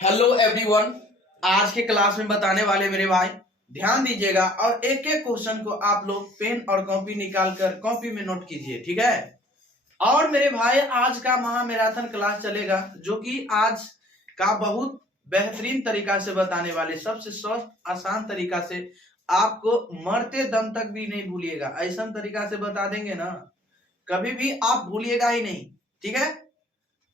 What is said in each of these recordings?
Hello everyone. आज के class में बताने वाले मेरे भाई ध्यान दीजिएगा और एक एक क्वेश्चन को आप लोग पेन और कॉपी निकाल कर कॉपी में नोट कीजिए, ठीक है। और मेरे भाई आज का महामैराथन क्लास चलेगा जो कि आज का बहुत बेहतरीन तरीका से बताने वाले, सबसे सहज आसान तरीका से, आपको मरते दम तक भी नहीं भूलिएगा, ऐसा तरीका से बता देंगे ना कभी भी आप भूलिएगा ही नहीं, ठीक है।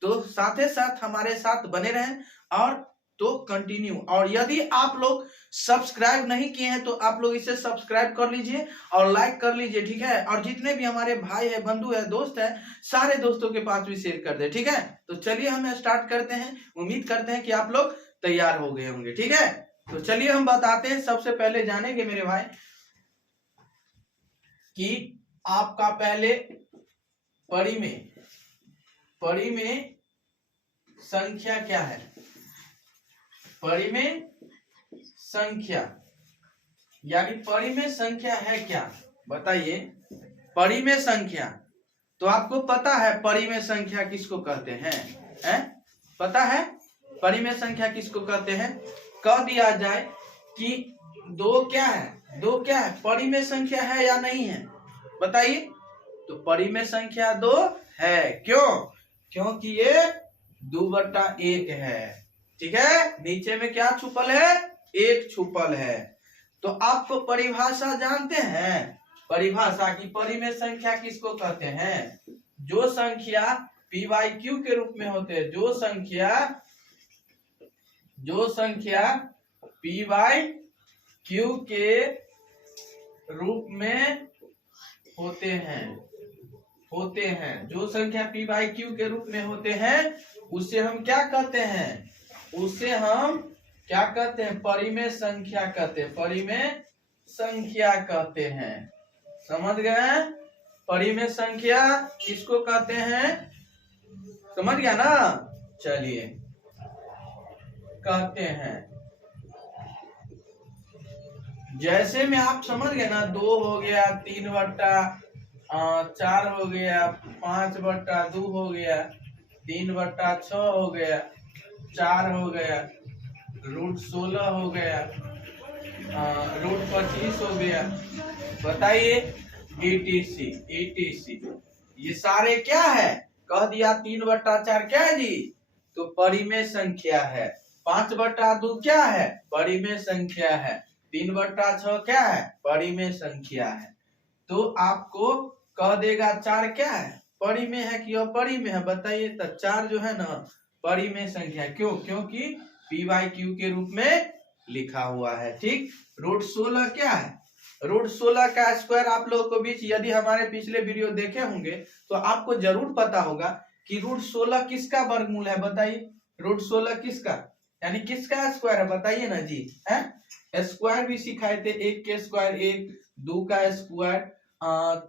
तो साथ ही साथ हमारे साथ बने रहें और तो कंटिन्यू। और यदि आप लोग सब्सक्राइब नहीं किए हैं तो आप लोग इसे सब्सक्राइब कर लीजिए और लाइक कर लीजिए, ठीक है। और जितने भी हमारे भाई है, बंधु है, दोस्त है, सारे दोस्तों के पास भी शेयर कर दे, ठीक है। तो चलिए हम स्टार्ट करते हैं। उम्मीद करते हैं कि आप लोग तैयार हो गए होंगे, ठीक है। तो चलिए हम बताते हैं। सबसे पहले जानेंगे मेरे भाई कि आपका पहले परी में संख्या क्या है। परी में संख्या यानी परी में संख्या है क्या, बताइए। परी में संख्या तो आपको पता है परी में संख्या किसको कहते हैं, पता है परी में संख्या किसको कहते हैं। कह दिया जाए कि दो क्या है, परी में संख्या है या नहीं है, बताइए। तो परी में संख्या 2 है, क्यों? क्योंकि ये 2/1 है, ठीक है। नीचे में क्या छुपल है, 1 छुपल है। तो आपको परिभाषा जानते हैं, परिभाषा की परी में संख्या किसको कहते हैं। जो संख्या p/q के रूप में होते हैं, जो संख्या p/q के रूप में होते हैं, जो संख्या p/q के रूप में होते हैं उसे हम क्या कहते हैं, परी में संख्या कहते हैं, परी में संख्या कहते हैं। समझ गए? परी में संख्या किसको कहते हैं, समझ गया ना। चलिए कहते हैं, जैसे में आप समझ गए ना, 2 हो गया, 3/4 हो गया, 5/2 हो गया, 3/6 हो गया, 4 हो गया, √16 हो गया, √25 हो गया, बताइए। ETC ये सारे क्या है, कह दिया 3/4 क्या है जी, तो परी में संख्या है। 5/2 क्या है, परी में संख्या है। 3/6 क्या है, परी में संख्या है। तो आपको कह देगा 4 क्या है, परी में है कि अपरी में है, बताइए। तो 4 जो है ना परी में संख्या, क्यों? क्योंकि p/q के रूप में लिखा हुआ है, ठीक। √16 क्या है, √16 का स्क्वायर आप लोगों को बीच, यदि हमारे पिछले वीडियो देखे होंगे तो आपको जरूर पता होगा कि √16 किसका वर्गमूल है, बताइए। √16 किसका यानी किसका स्क्वायर है, बताइए ना जी, है। स्क्वायर भी सिखाए थे, 1 के स्क्वायर 1, 2 का स्क्वायर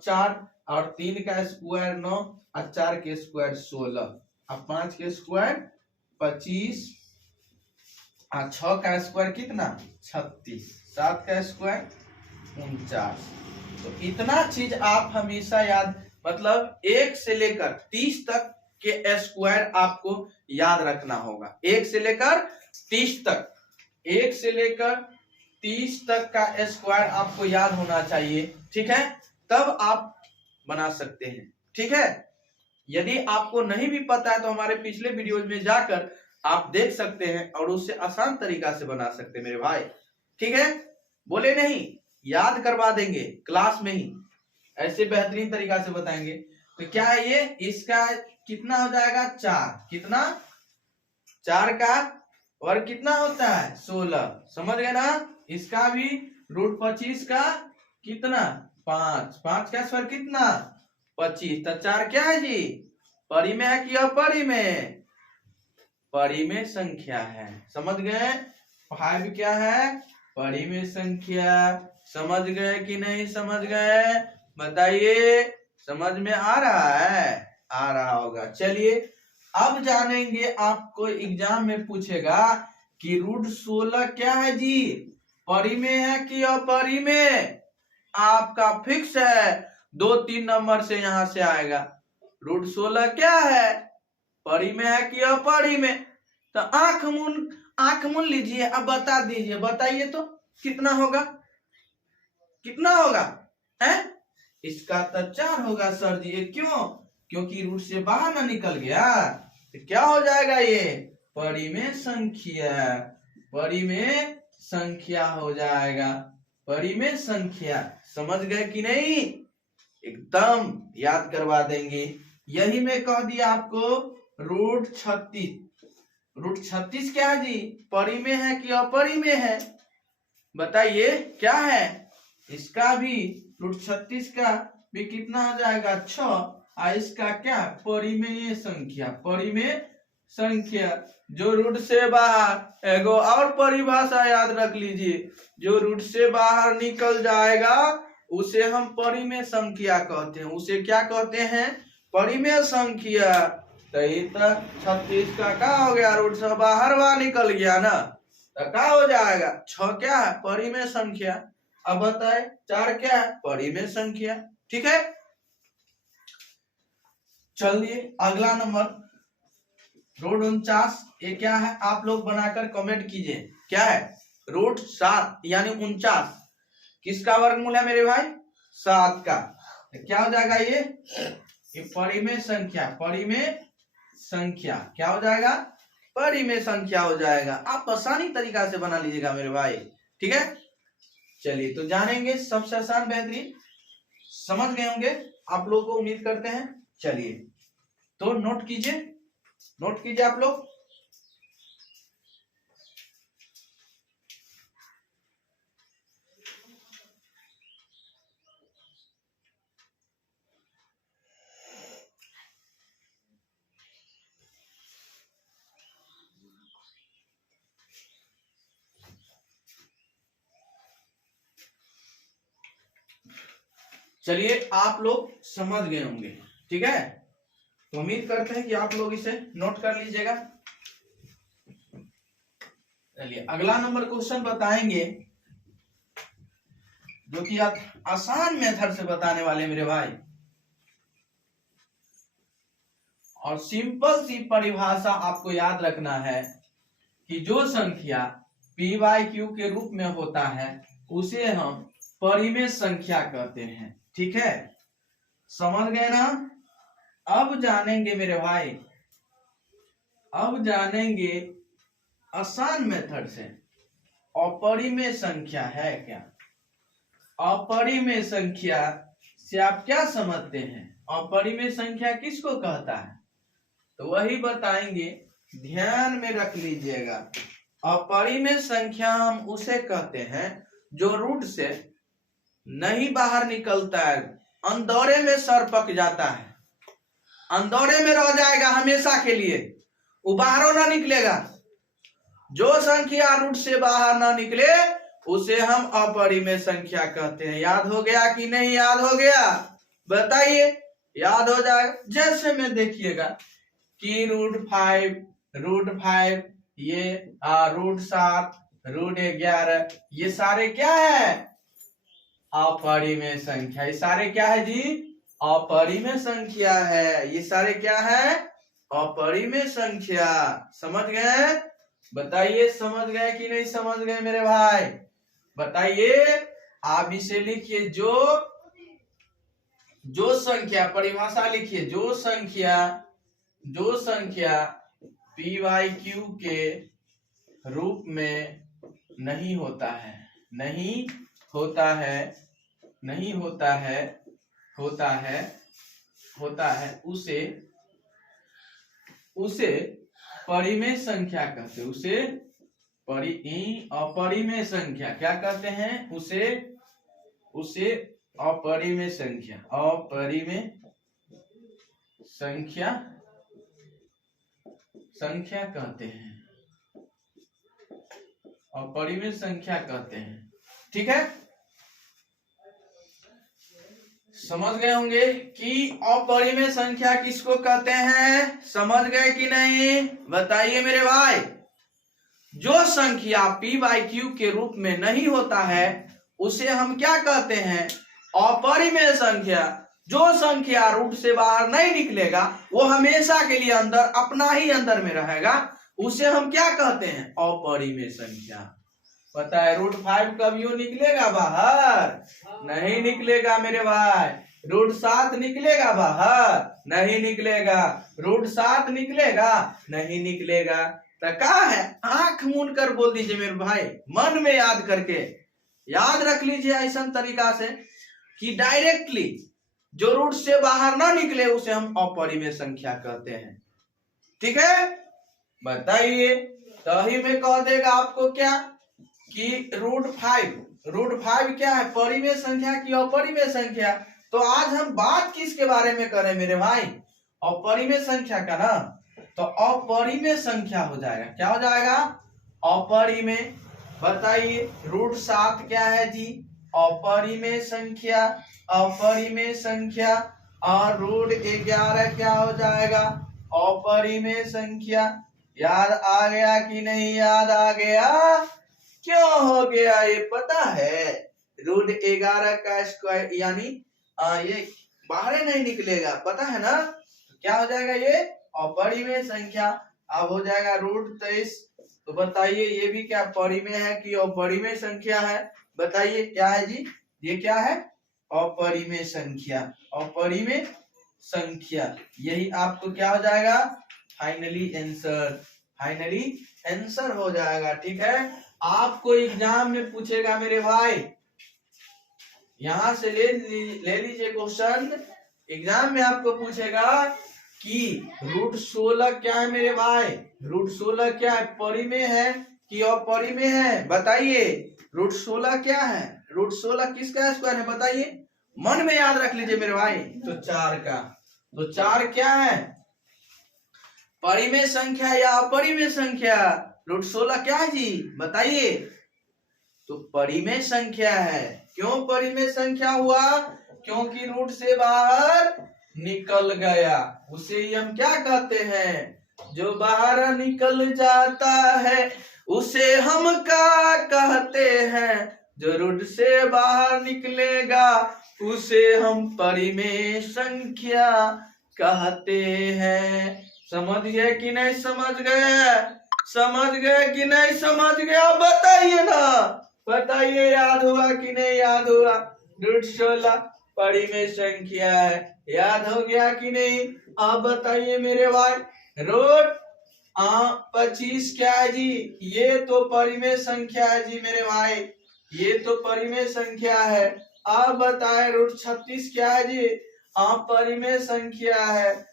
4, और 3 का स्क्वायर 9, और 4 के स्क्वायर 16, और 5 के स्क्वायर 25, और 6 का स्क्वायर कितना 36, 7 का स्क्वायर 49। तो इतना चीज आप हमेशा याद, मतलब 1 से लेकर 30 तक के स्क्वायर आपको याद रखना होगा। 1 से लेकर 30 तक, 1 से लेकर 30 तक का स्क्वायर आपको याद होना चाहिए, ठीक है। तब आप बना सकते हैं, ठीक है। यदि आपको नहीं भी पता है तो हमारे पिछले वीडियोज में जाकर आप देख सकते हैं और उससे आसान तरीका से बना सकते हैं मेरे भाई, ठीक है। बोले नहीं, याद करवा देंगे क्लास में ही, ऐसे बेहतरीन तरीका से बताएंगे। तो क्या है ये, इसका कितना हो जाएगा 4, कितना 4 का वर्ग कितना होता है 16, समझ गए ना। इसका भी √25 का कितना 5, 5 का स्क्वायर कितना 25। तो 4 क्या है जी, परी में है कि अपरी में, परी में संख्या है, समझ गए। 5 क्या है, परी में संख्या। समझ गए कि नहीं समझ गए, बताइए। समझ में आ रहा है, आ रहा होगा। चलिए अब जानेंगे, आपको एग्जाम में पूछेगा कि √16 क्या है जी, परी में है कि अपरी में। आपका फिक्स है, 2-3 नंबर से यहां से आएगा। √16 क्या है, परी में है कि अपरी में। तो आंख आंख मूंद लीजिए, अब बता दीजिए, बताइए तो कितना होगा, कितना होगा है? इसका तो 4 होगा सर जी। क्यों? क्योंकि रूट से बाहर ना निकल गया। तो क्या हो जाएगा ये? परिमेय संख्या, परिमेय संख्या हो जाएगा, परिमेय संख्या। समझ गए कि नहीं? एकदम याद करवा देंगे। यही मैं कह दिया आपको रूट 36। रूट 36 क्या है जी? परिमेय है कि अपरिमेय है? बताइए क्या है? इसका भी रूट 36 का भी कितना हो जाएगा? 6। और इसका क्या? परिमेय संख्या, परिमेय संख्या। जो रूट से बाहर, एगो और परिभाषा याद रख लीजिए, जो रूट से बाहर निकल जाएगा उसे हम परिमेय संख्या कहते हैं। उसे क्या कहते हैं? परिमेय संख्या। तो ये तो 36 का क्या हो गया? रूट से बाहर निकल गया ना, तो क्या हो जाएगा? 6 क्या है? परिमेय संख्या। अब बताए 4 क्या है? परिमेय संख्या। ठीक है, चलिए अगला नंबर रूट 49। ये क्या है? आप लोग बनाकर कमेंट कीजिए क्या है? रूट 7 यानी 49 किसका वर्गमूल है मेरे भाई? 7 का। तो क्या हो जाएगा ये? परिमेय संख्या, परिमेय संख्या क्या हो जाएगा? परिमेय संख्या हो जाएगा। आप आसानी तरीका से बना लीजिएगा मेरे भाई, ठीक है। चलिए तो जानेंगे सबसे आसान, बेहतरीन। समझ गए होंगे आप लोग को, उम्मीद करते हैं। चलिए तो नोट कीजिए, नोट कीजिए आप लोग। चलिए आप लोग समझ गए होंगे, ठीक है। तो उम्मीद करते हैं कि आप लोग इसे नोट कर लीजिएगा। चलिए अगला नंबर क्वेश्चन बताएंगे, जो कि आप आसान मेथड से बताने वाले मेरे भाई। और सिंपल सी परिभाषा आपको याद रखना है कि जो संख्या p बाई क्यू के रूप में होता है उसे हम परिमेय संख्या कहते हैं, ठीक है। समझ गए ना? अब जानेंगे मेरे भाई, अब जानेंगे आसान मेथड से अपरिमेय संख्या है क्या। अपरिमेय संख्या से आप क्या समझते हैं? अपरिमेय संख्या किसको कहता है? तो वही बताएंगे, ध्यान में रख लीजिएगा। अपरिमेय संख्या हम उसे कहते हैं जो रूट से नहीं बाहर निकलता है, अंदौरे में सर पक जाता है, अंदौरे में रह जाएगा हमेशा के लिए, वो बाहरों ना निकलेगा। जो संख्या रूट से बाहर ना निकले उसे हम अपरिमेय संख्या कहते हैं। याद हो गया कि नहीं याद हो गया? बताइए, याद हो जाएगा। जैसे में देखिएगा कि रूट 5 ये रूट 7 रूट 11 ये सारे क्या है? अपरिमेय संख्या। ये सारे क्या है जी? अपरिमेय संख्या है। ये सारे क्या है? अपरिमेय संख्या। समझ गए? बताइए समझ गए कि नहीं समझ गए मेरे भाई? बताइए। आप इसे लिखिए, जो संख्या, परिभाषा लिखिए, जो संख्या p बाई क्यू के रूप में नहीं होता है, नहीं होता है, नहीं होता है, होता है, होता है, उसे परिमेय संख्या कहते हैं। उसे अपरिमेय संख्या क्या कहते हैं? उसे अपरिमेय संख्या, अपरिमेय संख्या कहते हैं, अपरिमेय संख्या कहते हैं, ठीक है। समझ गए होंगे कि अपरिमेय संख्या किसको कहते हैं? समझ गए कि नहीं? बताइए मेरे भाई। जो संख्या p बाई क्यू के रूप में नहीं होता है उसे हम क्या कहते हैं? अपरिमेय संख्या। जो संख्या रूट से बाहर नहीं निकलेगा वो हमेशा के लिए अंदर, अपना ही अंदर में रहेगा, उसे हम क्या कहते हैं? अपरिमेय संख्या। पता है √5 कब यूं निकलेगा बाहर? नहीं निकलेगा मेरे भाई। √7 निकलेगा बाहर? नहीं निकलेगा। √7 निकलेगा? नहीं निकलेगा। तो क्या है? आंख मूंद कर बोल दीजिए मेरे भाई, मन में याद करके याद रख लीजिए ऐसा तरीका से कि डायरेक्टली जो रूट से बाहर ना निकले उसे हम अपरिमेय संख्या कहते हैं। ठीक है, बताइए। तभी में कह देगा आपको क्या कि √5 क्या है? परिमेय संख्या की अपरिमेय संख्या। तो आज हम बात किसके बारे में करें मेरे भाई? अपरिमेय संख्या का ना। तो अपरिमेय संख्या हो जाएगा। क्या हो जाएगा? अपरिमेय। बताइए √7 क्या है जी? अपरिमेय संख्या। अपरिमेय संख्या। और √11 क्या हो जाएगा? अपरिमेय संख्या। याद आ गया कि नहीं याद आ गया? क्यों हो गया ये पता है? √11 का स्क्वायर यानी ये बाहर नहीं निकलेगा, पता है ना? क्या हो जाएगा? ये अपरिमेय संख्या। अब हो जाएगा √23। तो बताइए ये भी क्या परिमेय है कि अपरिमेय संख्या है? बताइए क्या है जी? ये क्या है? अपरिमेय संख्या। अपरिमेय संख्या। यही आपको क्या हो जाएगा? Finally answer. फाइनली आंसर हो जाएगा। ठीक है, आपको एग्जाम में पूछेगा मेरे भाई, यहां से ले लीजिए क्वेश्चन। एग्जाम में आपको पूछेगा कि √16 क्या है मेरे भाई? √16 क्या है? परिमेय है कि अपरिमेय है? बताइए √16 क्या है? √16 किसका स्क्वायर है? बताइए, मन में याद रख लीजिए मेरे भाई। तो 4 का। तो 4 क्या है? परिमेय संख्या या अपरिमेय संख्या? √16 क्या है जी? बताइए। तो परिमेय संख्या है। क्यों परिमेय संख्या हुआ? क्योंकि रूट से बाहर निकल गया। उसे ही हम क्या कहते हैं? जो बाहर निकल जाता है उसे हम क्या कहते हैं? जो रूट से बाहर निकलेगा उसे हम परिमेय संख्या कहते हैं। समझ गए कि नहीं समझ गए? समझ गए कि नहीं समझ गए? बताइए ना, बताइए याद हुआ कि नहीं याद हुआ? √16 परिमेय संख्या है। याद हो गया कि नहीं? आप बताइए मेरे भाई। √25 क्या है जी? ये तो परिमेय संख्या है जी मेरे भाई, ये तो परिमेय संख्या है। आप बताए √36 क्या है जी? परिमेय संख्या है।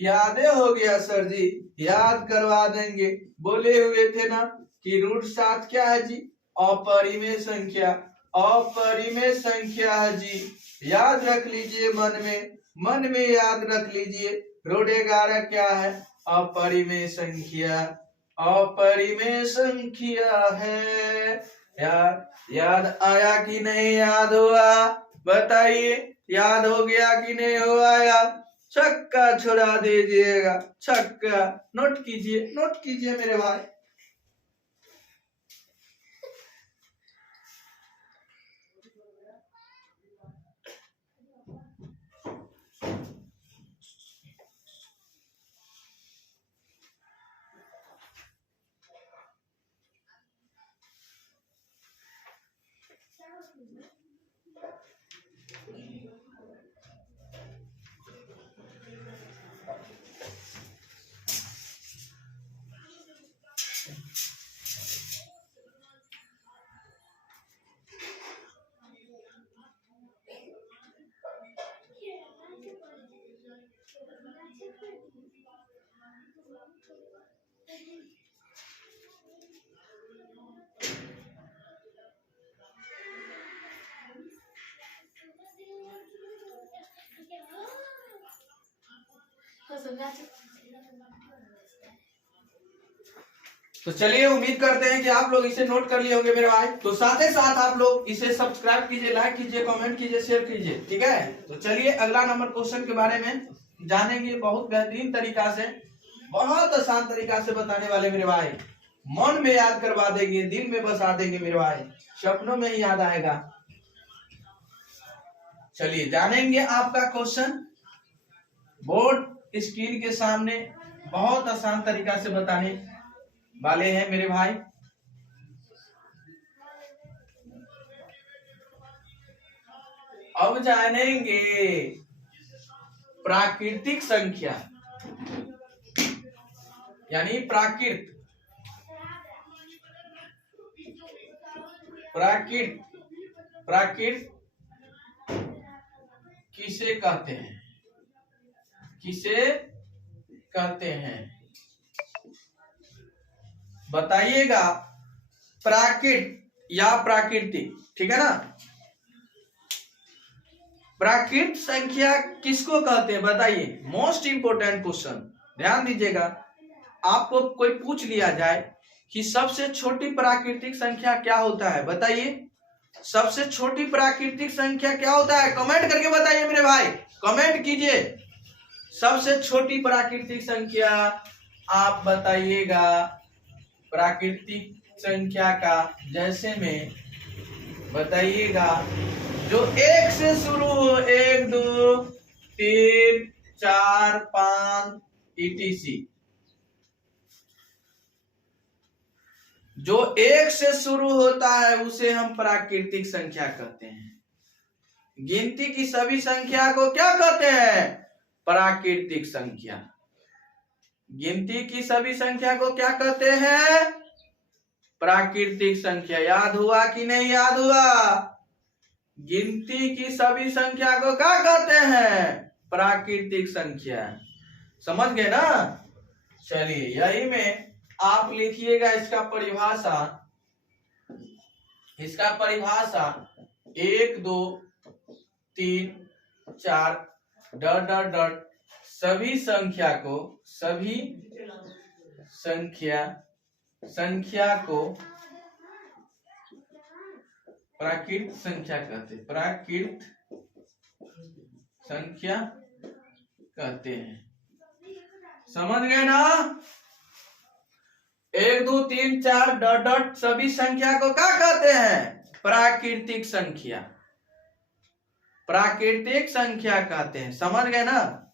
याद हो गया सर जी, याद करवा देंगे। बोले हुए थे ना कि √7 क्या है जी? अपरिमेय संख्या। अपरिमेय संख्या है जी, याद रख लीजिए मन में याद रख लीजिए। √11 क्या है? अपरिमेय संख्या। अपरिमेय संख्या है। याद आया कि नहीं याद हुआ? बताइए, याद हो गया कि नहीं हुआ यार? छक्का छुड़ा दीजिएगा, छक्का। नोट कीजिए मेरे भाई। तो चलिए, उम्मीद करते हैं कि आप लोग इसे नोट कर लिए होंगे मेरे भाई। तो साथ ही साथ आप लोग इसे सब्सक्राइब कीजिए, लाइक कीजिए, कमेंट कीजिए, शेयर कीजिए। ठीक है, तो चलिए अगला नंबर क्वेश्चन के बारे में जानेंगे। बहुत बेहतरीन तरीका से, बहुत आसान तरीका से बताने वाले मेरे भाई। मन में याद करवा देंगे, दिल में बसा देंगे मेरे भाई, सपनों में ही याद आएगा। चलिए जानेंगे आपका क्वेश्चन बोर्ड स्क्रीन के सामने बहुत आसान तरीका से बताने वाले हैं मेरे भाई। अब जानेंगे प्राकृतिक संख्या, यानी प्राकृत किसे कहते हैं, किसे कहते हैं बताइएगा। प्राकृत या प्राकृतिक, ठीक है ना। प्राकृत संख्या किसको कहते हैं बताइए, मोस्ट इंपोर्टेंट क्वेश्चन, ध्यान दीजिएगा। आपको कोई पूछ लिया जाए कि सबसे छोटी प्राकृतिक संख्या क्या होता है, बताइए सबसे छोटी प्राकृतिक संख्या क्या होता है, कमेंट करके बताइए मेरे भाई, कमेंट कीजिए। सबसे छोटी प्राकृतिक संख्या आप बताइएगा, प्राकृतिक संख्या का जैसे में बताइएगा जो एक से शुरू हो, 1 2 3 4 5 etc, जो एक से शुरू होता है उसे हम प्राकृतिक संख्या कहते हैं। गिनती की सभी संख्या को क्या कहते हैं, प्राकृतिक संख्या। गिनती की सभी संख्या को क्या कहते हैं, प्राकृतिक संख्या। याद हुआ कि नहीं याद हुआ, गिनती की सभी संख्या को क्या कहते हैं, प्राकृतिक संख्या। समझ गए ना। चलिए यही में आप लिखिएगा इसका परिभाषा, 1 2 3 4 डॉट डॉट डॉट सभी संख्या को प्राकृत संख्या कहते हैं, प्राकृत संख्या कहते हैं। समझ गए ना। 1 2 3 4 डॉट डॉट सभी संख्या को क्या कहते हैं, प्राकृतिक संख्या, प्राकृतिक संख्या कहते हैं। समझ गए ना।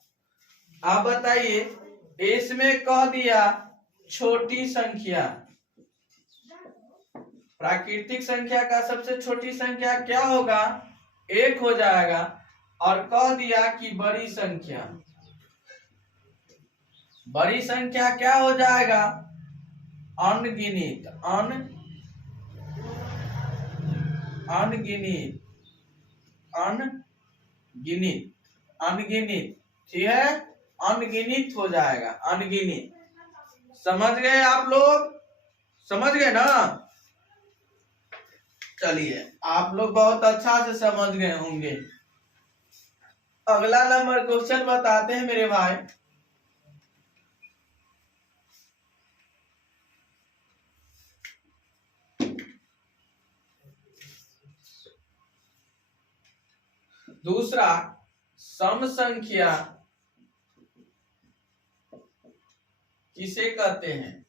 आप बताइए, इसमें कह दिया छोटी संख्या, प्राकृतिक संख्या का सबसे छोटी संख्या क्या होगा, 1 हो जाएगा। और कह दिया कि बड़ी संख्या, बड़ी संख्या क्या हो जाएगा, अनगिनित, अनगिनित, ठीक है, अनगिनित हो जाएगा, अनगिनित। समझ गए आप लोग, समझ गए ना। चलिए आप लोग बहुत अच्छा से समझ गए होंगे। अगला नंबर क्वेश्चन बताते हैं मेरे भाई। दूसरा, सम संख्या किसे कहते हैं,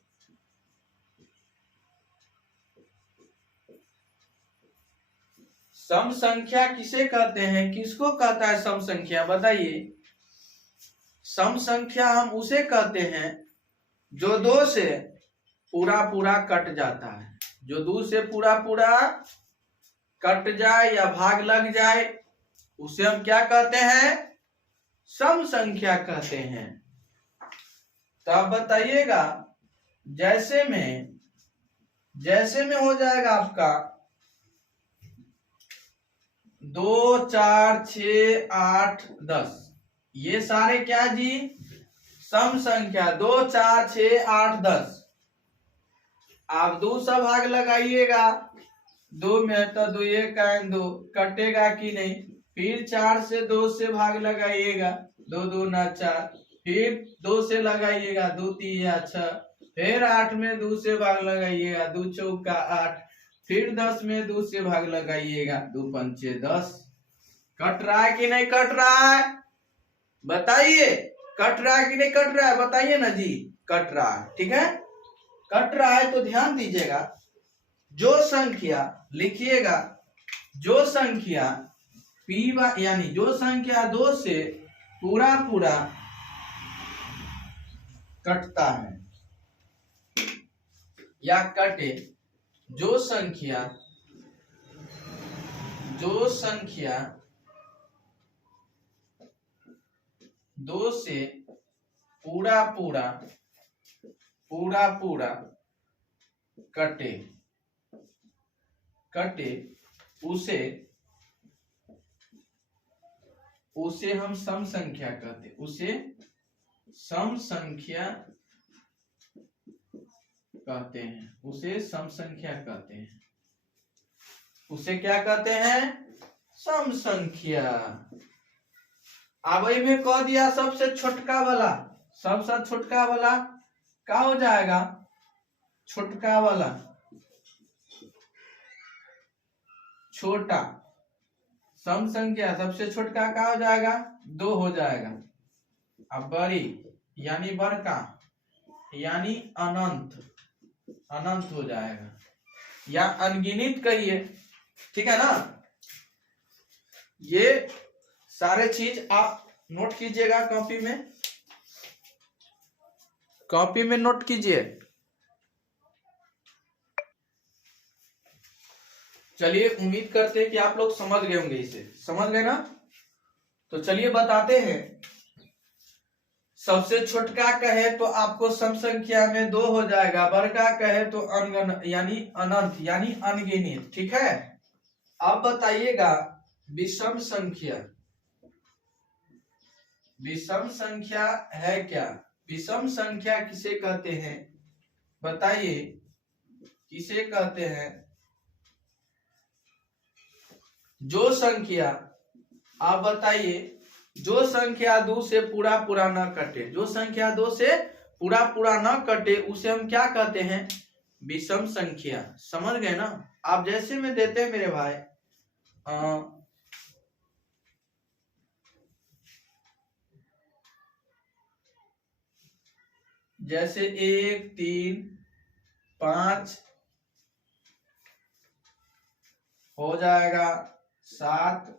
सम संख्या किसे कहते हैं, किसको कहता है सम संख्या बताइए। सम संख्या हम उसे कहते हैं जो 2 से पूरा पूरा कट जाता है, जो 2 से पूरा पूरा कट जाए या भाग लग जाए उसे हम क्या कहते हैं, सम संख्या कहते हैं। तो आप बताइएगा, जैसे में हो जाएगा आपका 2 4 6 8 10, ये सारे क्या जी, सम संख्या। 2 4 6 8 10, आप 2 से भाग लगाइएगा, 2 में तो 2 1 2 कटेगा कि नहीं। फिर 4 से 2 से भाग लगाइएगा, 2 2 ना 4, फिर 2 से लगाइएगा, 2 3 6, फिर 8 में 2 से भाग लगाइएगा, 2 चौका 8, फिर 10 में 2 से भाग लगाइएगा, 2 पंचे 10। कट रहा है कि नहीं कट रहा है बताइए, कट रहा है कि नहीं कट रहा है बताइए ना जी, कट रहा है, ठीक है। कट रहा है तो ध्यान दीजिएगा, जो संख्या लिखिएगा, जो संख्या यानी जो संख्या 2 से पूरा कटता है, या कटे जो संख्या दो से पूरा पूरा कटे उसे हम सम संख्या कहते, उसे सम संख्या कहते हैं, उसे सम संख्या कहते हैं, उसे क्या कहते हैं? सम संख्या। अब में कह दिया सबसे छोटका वाला, सबसे छोटका वाला क्या हो जाएगा? छोटका वाला छोटा सम संख्या सबसे छोटका क्या हो जाएगा? 2 हो जाएगा। अब बड़ी यानी बड़का यानी अनंत हो जाएगा, या अनगिनत कहिए, ठीक है ना। ये सारे चीज आप नोट कीजिएगा कॉपी में नोट कीजिए। चलिए, उम्मीद करते हैं कि आप लोग समझ गए होंगे, इसे समझ गए ना। तो चलिए बताते हैं। सबसे छोटका कहे तो आपको सम संख्या में 2 हो जाएगा, बड़का कहे तो यानी अनंत यानी अनगिनत, ठीक है। अब बताइएगा विषम संख्या है क्या? विषम संख्या किसे कहते हैं? बताइए, किसे कहते हैं? जो संख्या, आप बताइए, जो संख्या 2 से पूरा न कटे, जो संख्या 2 से पूरा न कटे उसे हम क्या कहते हैं? विषम संख्या। समझ गए ना। आप जैसे में देते हैं मेरे भाई, जैसे 1 3 5 हो जाएगा, 7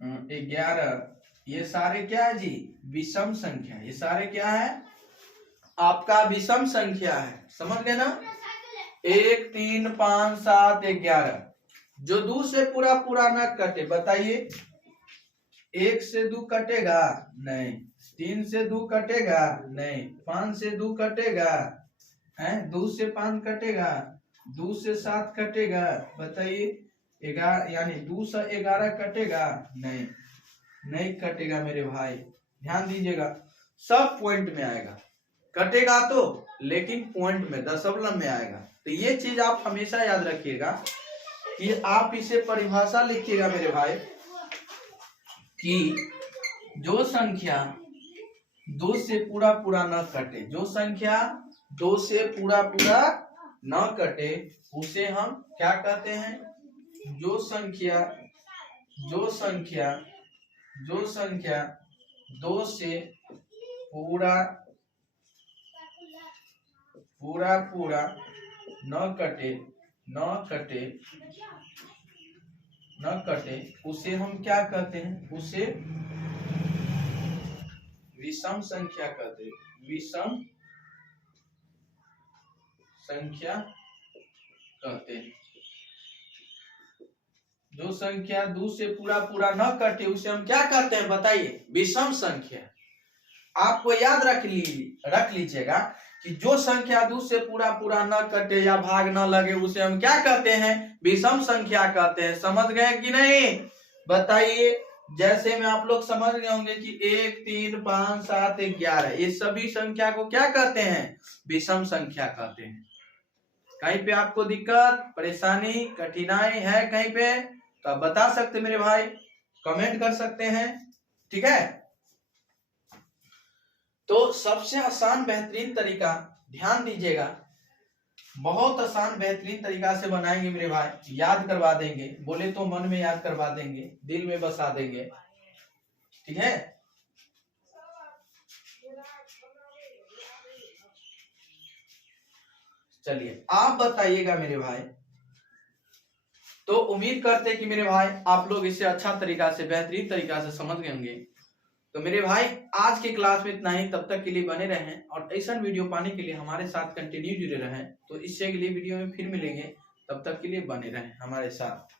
11, ये सारे क्या है जी? विषम संख्या। ये सारे क्या है? आपका विषम संख्या है। समझ गए ना। 1 3 5 7 11 जो 2 से पूरा न कटे। बताइए, 1 से 2 कटेगा नहीं, 3 से 2 कटेगा नहीं, 5 से 2 कटेगा, 2 से 5 कटेगा, 2 से 7 कटेगा। बताइए, 11 यानी 2 से 11 कटेगा नहीं कटेगा मेरे भाई। ध्यान दीजिएगा, सब पॉइंट में आएगा, कटेगा तो लेकिन पॉइंट में, दशमलव में आएगा। तो ये चीज आप हमेशा याद रखिएगा कि आप इसे परिभाषा लिखिएगा मेरे भाई, कि जो संख्या 2 से पूरा न कटे, जो संख्या 2 से पूरा न कटे उसे हम क्या कहते हैं? जो संख्या 2 से पूरा न कटे उसे हम क्या कहते हैं? उसे विषम संख्या कहते हैं। विषम संख्या कहते हैं। जो संख्या 2 से पूरा न कटे उसे हम क्या कहते हैं? बताइए, विषम संख्या। आपको याद रख लीजिएगा कि जो संख्या 2 से पूरा न कटे या भाग न लगे उसे हम क्या कहते हैं? विषम संख्या कहते हैं। समझ गए कि नहीं? बताइए, जैसे में आप लोग समझ गए होंगे कि 1 3 5 7 11 ये सभी संख्या को क्या कहते हैं? विषम संख्या कहते हैं। कहीं पे आपको दिक्कत, परेशानी, कठिनाई है कहीं पे तो आप बता सकते मेरे भाई, कमेंट कर सकते हैं, ठीक है। तो सबसे आसान बेहतरीन तरीका, ध्यान दीजिएगा, बहुत आसान बेहतरीन तरीका से बनाएंगे मेरे भाई। याद करवा देंगे, बोले तो मन में याद करवा देंगे, दिल में बसा देंगे, ठीक है। चलिए आप बताइएगा मेरे भाई। तो उम्मीद करते हैं कि मेरे भाई आप लोग इसे अच्छा तरीका से, बेहतरीन तरीका से समझ गए होंगे। तो मेरे भाई आज के क्लास में इतना ही, तब तक के लिए बने रहें और ऐसा वीडियो पाने के लिए हमारे साथ कंटिन्यू जुड़े रहें। तो इससे अगली वीडियो में फिर मिलेंगे, तब तक के लिए बने रहें हमारे साथ।